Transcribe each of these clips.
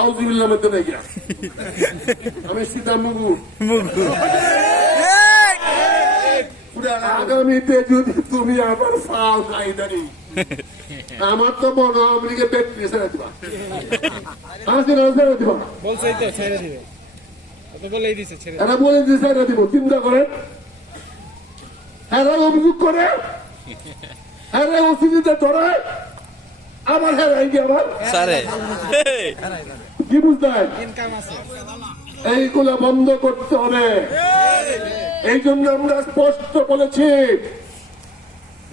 আউযুবিল্লাহ মধ্যে নাই গিয়া আমি সীতা মুগু আগামীতে যদি তুমি আবার ফাও গাইদারি আমার তো মনে হয় আমেরিকা ব্যাটারি ছেড়ে দিবা আসে না ছেড়ে দিবা বলছেই তো ছেড়ে দিবে তো বলেই দিছে ছেড়ে এরা বলে যে ছেড়ে দিব চিন্তা করেন এরা অভিযোগ করে এরা ওসিডিতে ধরে আবার হেরাই গিয়ে আবার সারে কি বুঝলেন ইনকাম আছে এইগুলা বন্ধ করতে হবে এই জন্য আমরা স্পষ্ট বলেছি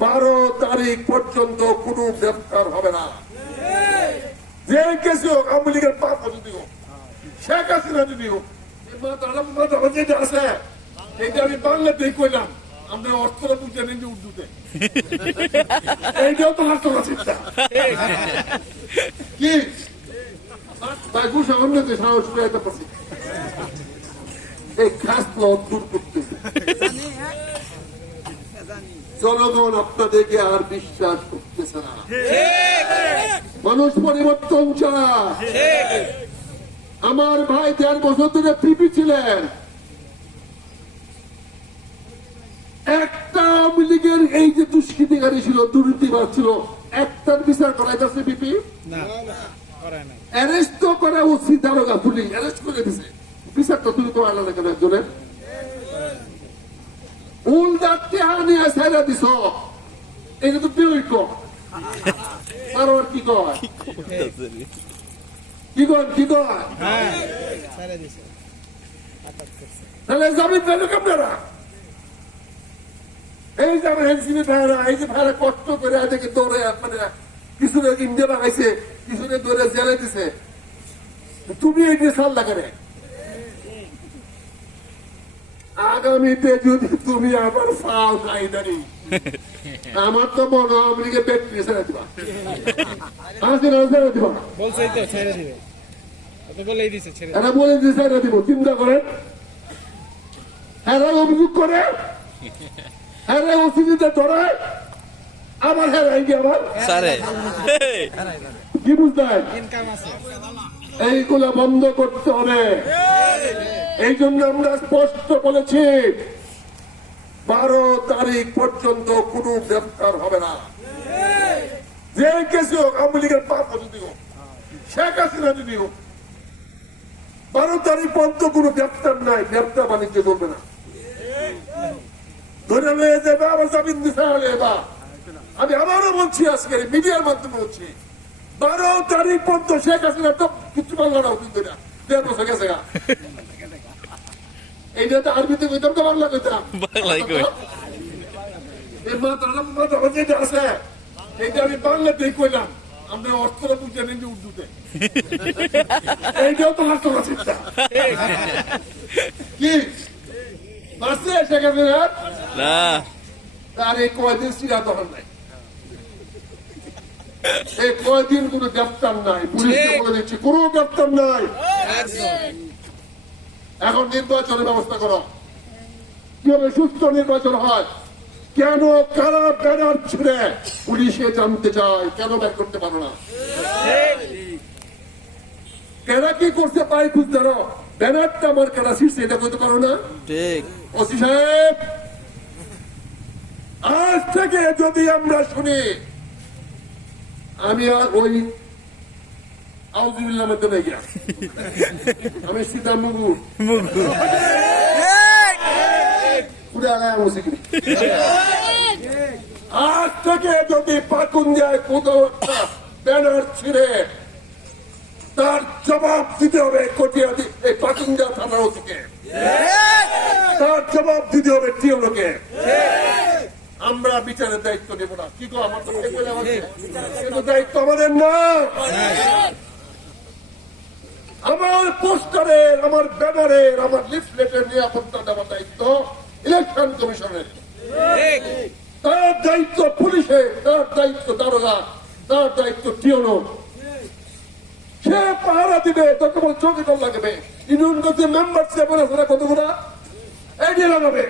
12 তারিখ পর্যন্ত কোনো গ্রেফতার হবে না যে কেসে হোক আওয়ামী লীগের পাপ যদি হোক শেখ হাসিনা যদি হোক যেটা আছে এটা আমি বাংলাতেই কইলাম আমরা অস্ত্র বুঝে নিয়ে উর্দুতে এইটাও তো হাস্যকর চিন্তা কি তাই ঘুষা অন্যতে সাহস পেয়ে পারছি এই খাস দূর করতে জনগণ আপনাদেরকে আর বিশ্বাস করতেছে না মানুষ পরিবর্তন চায় আমার ভাই 1.5 বছর ধরে পিপি ছিলেন একটা আওয়ামী লীগের এই যে দুষ্কৃতিকারী ছিল দুর্নীতিবাজ ছিল একটার বিচার করাইতেছে পিপি না করে না অ্যারেস্ট তো করা উচিত দারোগা পুলিশ অ্যারেস্ট করে দিছে বিচার তো তুমি তো আলাদা কেন একজনের উল্টাতে নিয়ে সাইরা দিছ এটা তো বিরৈক আর কি কয় কি কয় কি কয় হ্যাঁ ছেড়ে দিছে আটক করছে তাহলে জামিন পেল আপনারা এই যে আমার এনসিপি ভাইরা এই যে ভাইরা কষ্ট করে এদিকে দৌড়ে মানে কিছু ইন্ডিয়া বাগাইছে কিছু দৌড়ে জেলে দিছে তুমি এই যে সাল লাগারে আগামীতে যদি তুমি আবার ফাও গাইদারি আমার তো মনে হয় আমেরিকা ব্যাটারি ছেড়ে দিবা আসে না ছেড়ে দিবা বলছেই তো ছেড়ে দিবে তো বলেই দিছে ছেড়ে এরা বলে যে ছেড়ে দিব চিন্তা করেন এরা অভিযোগ করে এরা ওসিডিতে ধরে আবার হেরাই গিয়ে আবার সারে কি বুঝলেন ইনকাম আছে এইগুলা বন্ধ করতে হবে এই জন্য আমরা স্পষ্ট বলেছি 12 তারিখ পর্যন্ত কোনো গ্রেফতার হবে না যে কেসে হোক আওয়ামী লীগের পাপ যদি হোক শেখ হাসিনা যদি হোক 12 তারিখ পর্যন্ত কোনো গ্রেফতার নাই গ্রেফতার বাণিজ্য চলবে না ধরে নিয়ে যাবে আবার জামিন দিতে হলে বা আমি আবারও বলছি আজকে মিডিয়ার মাধ্যমে বলছি 12 তারিখ পর্যন্ত শেখ হাসিনা তো কিছু বাংলা না কিন্তু 1.5 বছর গেছে গা এইটা তো আরবিতে কইতাম তো বাংলা কইতাম বাংলায় কই এই মাথা যেটা আছে এইটা আমি বাংলাতেই কইলাম আমরা অস্ত্র বুঝে নিয়ে উর্দুতে এইটাও তো হাস্যকর চিন্তা কি পারছে শেখ হাসিনা না তার এই কয়দিন সিরা দখল নাই এই কয়দিন কোন গ্রেফতার নাই পুলিশকে বলে দিচ্ছি কোন গ্রেফতার নাই এখন নির্বাচনের ব্যবস্থা করো কিভাবে সুস্থ নির্বাচন হয় কেন কারা ব্যানার ছিঁড়ে পুলিশে জানতে চায় কেন ব্যাক করতে পারো না কেনা কি করছে পাই খুঁজতে ব্যানারটা আমার কেনা ছিঁড়ছে এটা করতে পারো না ঠিক ওসি সাহেব আজ থেকে যদি আমরা শুনি আমি আর ওই আউযুবিল্লাহ মধ্যে নাই গিয়া আমি সীতা মুগু আজ থেকে যদি পাকুন্দিয়ায় কোথাও একটা ব্যানার ছিঁড়ে তার জবাব দিতে হবে কটিয়াদি এই পাকুন্দিয়া থানার ওসিকে তার জবাব দিতে হবে টিওলোকে আমরা বিচারের দায়িত্ব নেব না কি আমার তো কিন্তু দায়িত্ব আমাদের না আমার পোস্টারের আমার ব্যানারের আমার লিফলেটের নিরাপত্তা দেওয়ার দায়িত্ব ইলেকশন কমিশনের তার দায়িত্ব পুলিশের তার দায়িত্ব দারোগা তার দায়িত্ব টিওনো সে পাহারা দিবে তোকে চোখে লাগবে ইউনিয়ন মেম্বার কতগুলা এই দিয়ে লাগাবে